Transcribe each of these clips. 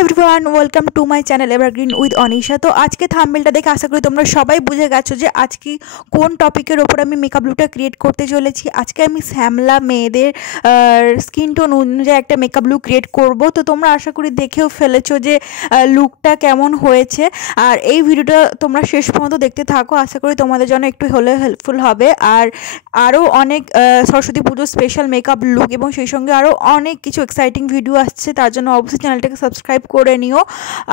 Everyone welcome to my channel evergreen with Anisha. তো আজকে থাম্বনেলটা দেখে আশা করি তোমরা সবাই বুঝে গেছো যে আজকে কোন টপিকের ওপর আমি মেকআপ লুকটা ক্রিয়েট করতে চলেছি। আজকে আমি শ্যামলা মেয়েদের স্কিন টোন অনুযায়ী একটা মেকআপ লুক ক্রিয়েট করব। তো তোমরা আশা করি দেখেও ফেলেছো যে লুকটা কেমন হয়েছে, আর এই ভিডিওটা তোমরা শেষ পর্যন্ত দেখতে থাকো। আশা করি তোমাদের জন্য একটু হলে হেল্পফুল হবে। আর আরও অনেক সরস্বতী পুজোর স্পেশাল মেকআপ লুক এবং সেই সঙ্গে আরও অনেক কিছু এক্সাইটিং ভিডিও আসছে, তার জন্য অবশ্যই চ্যানেলটাকে সাবস্ক্রাইব করে নিও।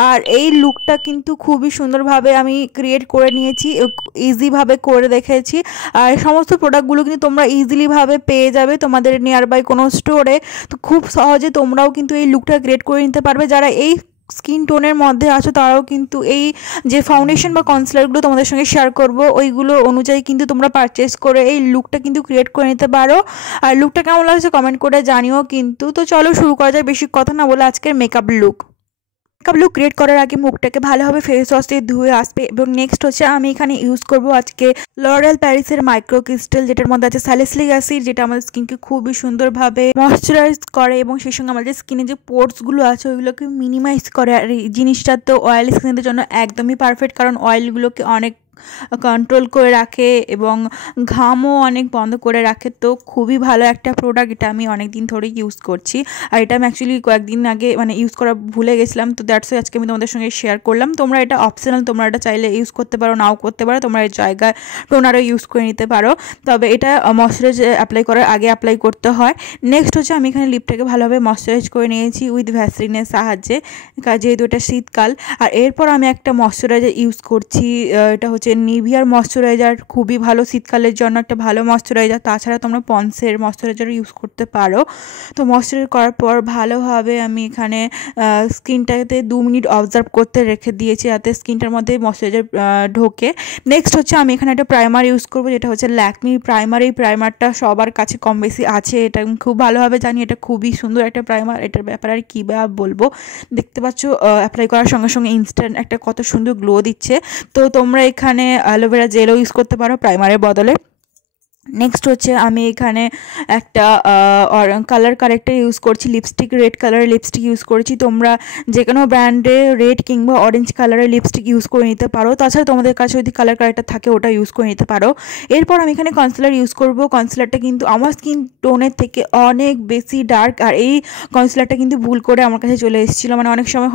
আর এই লুকটা কিন্তু খুবই সুন্দরভাবে আমি ক্রিয়েট করে নিয়েছি, ইজিভাবে করে দেখেছি। আর সমস্ত প্রোডাক্টগুলো কিন্তু তোমরা ইজিলিভাবে পেয়ে যাবে তোমাদের নিয়ার বাই কোনো স্টোরে। তো খুব সহজে তোমরাও কিন্তু এই লুকটা ক্রিয়েট করে নিতে পারবে। যারা এই স্কিন টোনের মধ্যে আছো তারাও কিন্তু এই যে ফাউন্ডেশন বা কনসিলারগুলো তোমাদের সঙ্গে শেয়ার করব ওইগুলো অনুযায়ী কিন্তু তোমরা পারচেস করে এই লুকটা কিন্তু ক্রিয়েট করে নিতে পারো। আর লুকটা কেমন লাগছে কমেন্ট করে জানিও কিন্তু। তো চলো শুরু করা যায় বেশি কথা না বলে আজকের মেকআপ লুক ক্রিয়েট করার আগে মুখটাকে ভালোভাবে ফেস ওয়াশ দিয়ে ধুয়ে আসবে। এবং নেক্সট হচ্ছে আমি এখানে ইউজ করব আজকে লরেল প্যারিসের মাইক্রো ক্রিস্টাল, যেটার মধ্যে আছে স্যালিসিলিক অ্যাসিড, যেটা আমাদের স্কিনকে খুবই সুন্দরভাবে ময়শ্চারাইজ করে এবং সেই সঙ্গে আমাদের স্কিনে যে পোর্সগুলো আছে ওইগুলোকে মিনিমাইজ করে। আর এই জিনিসটা তো অয়েলি স্কিনের জন্য একদমই পারফেক্ট, কারণ অয়েলগুলোকে অনেক কন্ট্রোল করে রাখে এবং ঘামও অনেক বন্ধ করে রাখে। তো খুবই ভালো একটা প্রোডাক্ট, এটা আমি অনেক দিন ধরেই ইউজ করছি। আর এটা আমি অ্যাকচুয়ালি কয়েকদিন আগে ইউজ করা ভুলে গেছিলাম, তো দ্যাটস ওয়াই আজকে আমি তোমাদের সঙ্গে শেয়ার করলাম। তোমরা এটা অপশনাল, তোমরা এটা চাইলে ইউজ করতে পারো, নাও করতে পারো, তোমরা এই জায়গায় টোনারও ইউজ করে নিতে পারো। তবে এটা ময়শ্চারাইজ অ্যাপ্লাই করার আগে অ্যাপ্লাই করতে হয়। নেক্সট হচ্ছে আমি এখানে লিপটাকে ভালোভাবে ময়শ্চারাইজ করে নিয়েছি উইথ ভ্যাসলিনের সাহায্যে, যেহেতু এটা শীতকাল। আর এরপর আমি একটা ময়শ্চারাইজার ইউজ করছি, এটা হচ্ছে নিভিয়ার ময়শ্চারাইজার, খুবই ভালো শীতকালের জন্য একটা ভালো ময়শ্চারাইজার। তাছাড়া তোমরা পন্সের ময়শ্চারাইজার ইউজ করতে পারো। তো ময়শ্চারাইজ করার পর ভালোভাবে আমি এখানে স্কিনটাতে 2 মিনিট অবজার্ভ করতে রেখে দিয়েছি যাতে স্কিনটার মধ্যে ময়শ্চারাইজার ঢোকে। নেক্সট হচ্ছে আমি এখানে একটা প্রাইমার ইউজ করবো, যেটা হচ্ছে ল্যাকমির প্রাইমার। এই প্রাইমারটা সবার কাছে কম বেশি আছে, এটা আমি খুব ভালোভাবে জানি। এটা খুবই সুন্দর একটা প্রাইমার, এটার ব্যাপারে আর কী বা বলবো। দেখতে পাচ্ছ অ্যাপ্লাই করার সঙ্গে সঙ্গে ইনস্ট্যান্ট একটা কত সুন্দর গ্লো দিচ্ছে। তো তোমরা এখানে অ্যালোভেরা জেলও ইউজ করতে পারো প্রাইমারের বদলে। নেক্সট হচ্ছে আমি এখানে একটা কালার কারেক্টার ইউজ করছি, লিপস্টিক রেড কালারের লিপস্টিক ইউজ করেছি। তোমরা যে কোনো ব্র্যান্ডে রেড কিংবা অরেঞ্জ কালারের লিপস্টিক ইউজ করে নিতে পারো। তাছাড়া তোমাদের কাছে যদি কালার কারেক্টার থাকে ওটা ইউজ করে নিতে পারো। এরপর আমি এখানে কনসিলার ইউজ করব। কনসিলারটা কিন্তু আমার স্কিন টোনের থেকে অনেক বেশি ডার্ক, আর এই কনসিলারটা কিন্তু ভুল করে আমার কাছে চলে এসেছিলো। অনেক সময়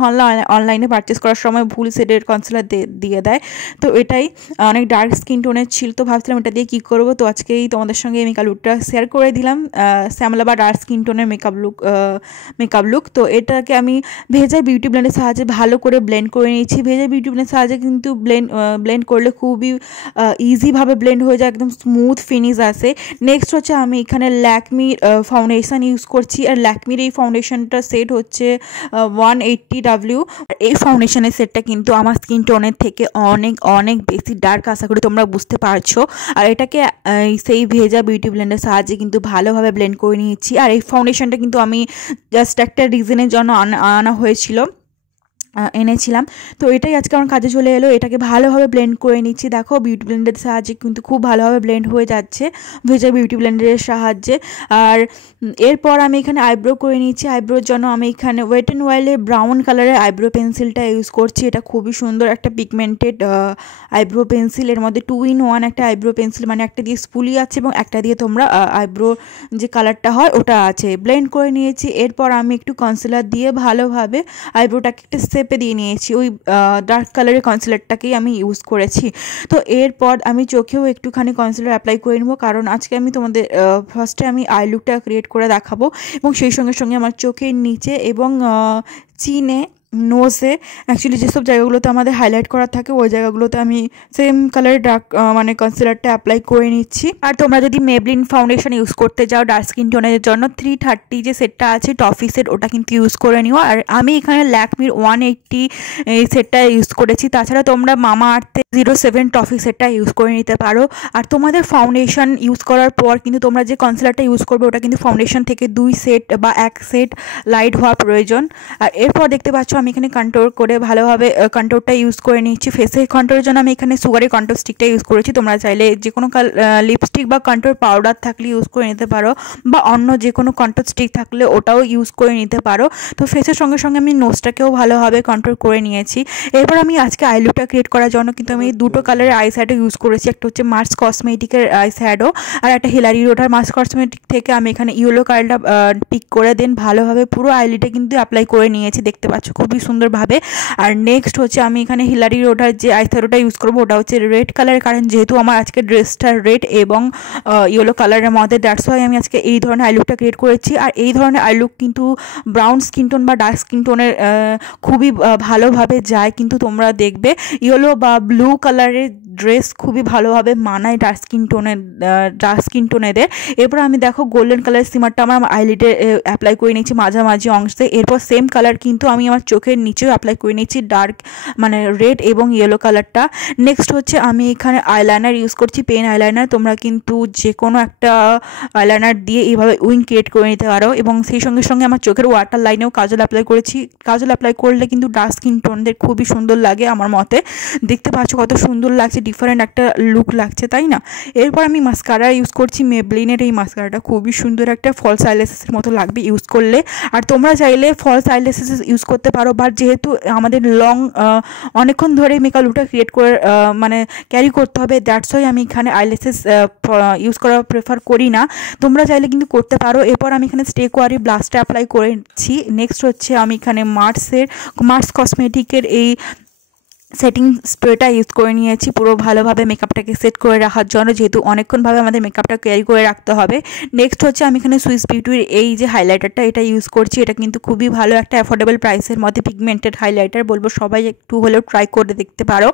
অনলাইনে পারচেস করার সময় ভুল শেডের কনসিলার দিয়ে দেয়, তো এটাই অনেক ডার্ক স্কিন টোনের ছিল। তো ভাবছিলাম এটা দিয়ে কী করবো, তো আজকে তোমাদের সঙ্গে মেকআপ লুকটা শেয়ার করে দিলাম, শ্যামলা বা ডার্ক স্কিন টোনের মেকআপ লুক। তো এটাকে আমি ভেজা বিউটি ব্লেন্ডের সাহায্যে ভালো করে ব্লেন্ড করে নিয়েছি। ভেজা বিউটি ব্লেন্ডের সাহায্যে কিন্তু ব্লেন্ড করলে খুবই ইজিভাবে ব্লেন্ড হয়ে যায়, একদম স্মুথ ফিনিশ আসে। নেক্সট হচ্ছে আমি এখানে ল্যাকমির ফাউন্ডেশন ইউজ করছি। আর ল্যাকমির এই ফাউন্ডেশনটা সেট হচ্ছে 180W। এই ফাউন্ডেশনের সেটটা কিন্তু আমার স্কিন টোনের থেকে অনেক অনেক বেশি ডার্ক, আশা করি তোমরা বুঝতে পারছো। আর এটাকে সেই ভেজা বিউটি ব্লেন্ডের সাহায্যে কিন্তু ভালোভাবে ব্লেন্ড করে নিয়েছি। আর এই ফাউন্ডেশনটা কিন্তু আমি জাস্ট একটা রিজনের জন্য আনা হয়েছিল, এনেছিলাম। তো এটাই আজকে আমার কাজে চলে এলো। এটাকে ভালোভাবে ব্লেন্ড করে নিচ্ছি। দেখো বিউটি ব্লেন্ডের সাহায্যে কিন্তু খুব ভালোভাবে ব্লেন্ড হয়ে যাচ্ছে ভেজা বিউটি ব্লেন্ডারের সাহায্যে। আর এরপর আমি এখানে আইব্রো করে নিচ্ছি। আইব্রোর জন্য আমি এখানে ওয়েট অ্যান্ড ওয়াইল্ডের ব্রাউন কালারের আইব্রো পেন্সিলটা ইউজ করছি। এটা খুবই সুন্দর একটা পিগমেন্টেড আইব্রো পেন্সিল। এর মধ্যে 2 in 1 একটা আইব্রো পেন্সিল, একটা দিয়ে স্পুলি আছে এবং একটা দিয়ে তোমরা আইব্রো যে কালারটা হয় ওটা আছে। ব্লেন্ড করে নিয়েছি। এরপর আমি একটু কনসিলার দিয়ে ভালোভাবে আইব্রোটাকে একটা শেপে দিয়ে নিয়েছি। ওই ডার্ক কালারের কনসিলারটাকেই আমি ইউজ করেছি। তো এরপর আমি চোখেও একটুখানি কনসিলার অ্যাপ্লাই করে নেবো, কারণ আজকে আমি তোমাদের ফার্স্টে আমি আই লুকটা ক্রিয়েট করে দেখাবো এবং সেই সঙ্গে সঙ্গে আমার চোখের নিচে এবং চিনে নোজে অ্যাকচুয়ালি যেসব জায়গাগুলোতে আমাদের হাইলাইট করা থাকে ওই জায়গাগুলোতে আমি সেম কালারের ডার্ক কনসিলারটা অ্যাপ্লাই করে নিচ্ছি। আর তোমরা যদি মেবলিন ফাউন্ডেশন ইউজ করতে যাও ডার্ক স্কিন টোনের জন্য 330 যে সেটটা আছে টফি সেট, ওটা কিন্তু ইউজ করে নিও। আর আমি এখানে ল্যাকমির 180 এই সেটটা ইউজ করেছি। তাছাড়া তোমরা মামা আর্থে 07 টফি সেটটা ইউজ করে নিতে পারো। আর তোমাদের ফাউন্ডেশন ইউজ করার পর কিন্তু তোমরা যে কনসিলারটা ইউজ করবে ওটা কিন্তু ফাউন্ডেশন থেকে 2 সেট বা 1 সেট লাইট হওয়া প্রয়োজন। আর এরপর দেখতে পাচ্ছ আমি এখানে কন্ট্রোল করে ভালোভাবে কন্ট্রোলটা ইউজ করে নিচ্ছি। ফেসে কন্ট্রোলের জন্য আমি এখানে সুগারের কন্ট্রোল স্টিকটা ইউজ করেছি। তোমরা চাইলে যে কোনো লিপস্টিক বা কন্ট্রোল পাউডার থাকলে ইউজ করে নিতে পারো, বা অন্য যে কোনো কন্ট্রোল স্টিক থাকলে ওটাও ইউজ করে নিতে পারো। তো ফেসের সঙ্গে সঙ্গে আমি নোজটাকেও ভালোভাবে কন্ট্রোল করে নিয়েছি। এরপর আমি আজকে আই লুকটা ক্রিয়েট করার জন্য কিন্তু আমি দুটো কালারের আই শ্যাডো ইউজ করেছি। একটা হচ্ছে মার্স কসমেটিকের আই শ্যাডো, আর একটা হিলারি রোডার। মার্স কসমেটিক থেকে আমি এখানে ইয়েলো কালারটা পিক করে দেন ভালোভাবে পুরো আইলিডে কিন্তু অ্যাপ্লাই করে নিয়েছি, দেখতে পাচ্ছ খুবই সুন্দরভাবে। আর নেক্সট হচ্ছে আমি এখানে হিলারি রোডার যে আই শ্যাডোটা ইউজ করবো ওটা হচ্ছে রেড কালারের, কারণ যেহেতু আমার আজকে ড্রেসটা রেড এবং ইয়েলো কালারের মধ্যে, দ্যাটস ওয়াই আমি আজকে এই ধরনের আই লুকটা ক্রিয়েট করেছি। আর এই ধরনের আই লুক কিন্তু ব্রাউন স্কিন টোন বা ডার্ক স্কিন টোনের খুবই ভালোভাবে যায়, কিন্তু তোমরা দেখবে ইয়েলো বা ব্লু কালারের ড্রেস খুবই ভালোভাবে মানায় ডার্ক স্কিন টোনেদের। এরপর আমি দেখো গোল্ডেন কালার সিমারটা আমার আইলিডে অ্যাপ্লাই করে নিয়েছি মাঝামাঝি অংশে। এরপর সেম কালার কিন্তু আমি আমার চোখের নিচেও অ্যাপ্লাই করে নিয়েছি, ডার্ক মানে রেড এবং ইয়েলো কালারটা। নেক্সট হচ্ছে আমি এখানে আইলাইনার ইউজ করছি, পেন আইলাইনার। তোমরা কিন্তু যে কোনো একটা আইলাইনার দিয়ে এইভাবে উইং ক্রিয়েট করে নিতে পারো। এবং সেই সঙ্গে সঙ্গে আমার চোখের ওয়াটার লাইনেও কাজল অ্যাপ্লাই করেছি। কাজল অ্যাপ্লাই করলে কিন্তু ডার্ক স্কিন টোনদের খুবই সুন্দর লাগে আমার মতে, দেখতে পাচ্ছ কত সুন্দর লাগছে, ডিফারেন্ট একটা লুক লাগছে, তাই না? এরপর আমি মাস্কারা ইউজ করছি, মেবলিনের এই মাস্কারাটা খুবই সুন্দর একটা ফলস আইল্যাশেসের মতো লাগবে ইউজ করলে। আর তোমরা চাইলে ফলস আইল্যাশেস ইউজ করতে পারো, বাট যেহেতু আমাদের অনেকক্ষণ ধরে মেকআপ লুকটা ক্রিয়েট করে মানে ক্যারি করতে হবে, দ্যাটস ওয়াই আমি এখানে আইল্যাশেস ইউজ করা প্রেফার করি না। তোমরা চাইলে কিন্তু করতে পারো। এরপর আমি এখানে স্টে কোয়ারি ব্লাশটা অ্যাপ্লাই করেছি। নেক্সট হচ্ছে আমি এখানে মার্স কসমেটিকের এই সেটিং স্প্রেটা ইউজ করে নিয়েছি পুরো ভালোভাবে মেকআপটাকে সেট করে রাখার জন্য, যেহেতু অনেকক্ষণভাবে আমাদের মেকআপটা ক্যারি করে রাখতে হবে। নেক্সট হচ্ছে আমি এখানে সুইস বিউটির এই যে হাইলাইটারটা এটা ইউজ করছি। এটা কিন্তু খুবই ভালো একটা অ্যাফোর্ডেবল প্রাইসের মধ্যে পিগমেন্টেড হাইলাইটার, বলবো সবাই একটু হলেও ট্রাই করে দেখতে পারো।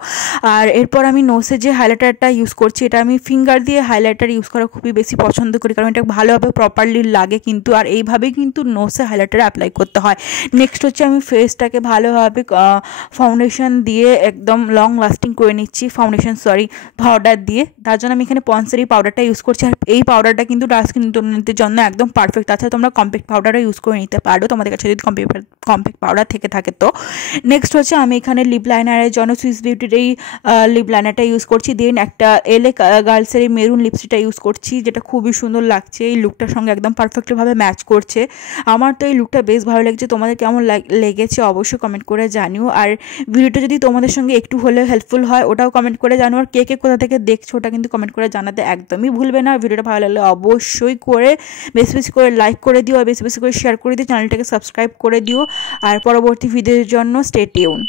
আর এরপর আমি নোসের যে হাইলাইটারটা ইউজ করছি, এটা আমি ফিঙ্গার দিয়ে হাইলাইটার ইউজ করা খুবই বেশি পছন্দ করি, কারণ এটা ভালোভাবে প্রপারলি লাগে কিন্তু, আর এইভাবেই কিন্তু নোসে হাইলাইটার অ্যাপ্লাই করতে হয়। নেক্সট হচ্ছে আমি ফেসটাকে ভালোভাবে ফাউন্ডেশন দিয়ে একদম লং লাস্টিং করে নিচ্ছি, পাউডার দিয়ে। তার জন্য আমি এখানে পন্সের এই পাউডারটা ইউজ করছি। আর এই পাউডারটা কিন্তু ডার্ক স্কিন টোনের জন্য একদম পারফেক্ট। তাছাড়া তোমরা কম্প্যাক্ট পাউডারও ইউজ করে নিতে পারো তোমাদের কাছে যদি কম্প্যাক্ট পাউডার থেকে থাকে তো। নেক্সট হচ্ছে আমি এখানে লিপ লাইনারের জন্য সুইস বিউটির এই লিপ লাইনারটা ইউজ করছি। দেন একটা এলএ গার্লসের এই মেরুন লিপস্টিকটা ইউজ করছি, যেটা খুবই সুন্দর লাগছে, এই লুকটার সঙ্গে একদম পারফেক্টলিভাবে ম্যাচ করছে। আমার তো এই লুকটা বেশ ভালো লাগছে, তোমাদের কেমন লেগেছে অবশ্যই কমেন্ট করে জানিও। আর ভিডিওটা যদি তোমাদের সঙ্গে একটু হলেও হেল্পফুল হয় ওটাও কমেন্ট করে জানো। আর কে কোথা থেকে দেখছো ওটা কিন্তু কমেন্ট করে জানাতে একদমই ভুলবে না। ভিডিওটা ভালো লাগলে অবশ্যই করে বেশি বেশি করে লাইক করে দিও, আর বেশি বেশি করে শেয়ার করে দিও, চ্যানেলটাকে সাবস্ক্রাইব করে দিও। আর পরবর্তী ভিডিওর জন্য স্টে টিউন।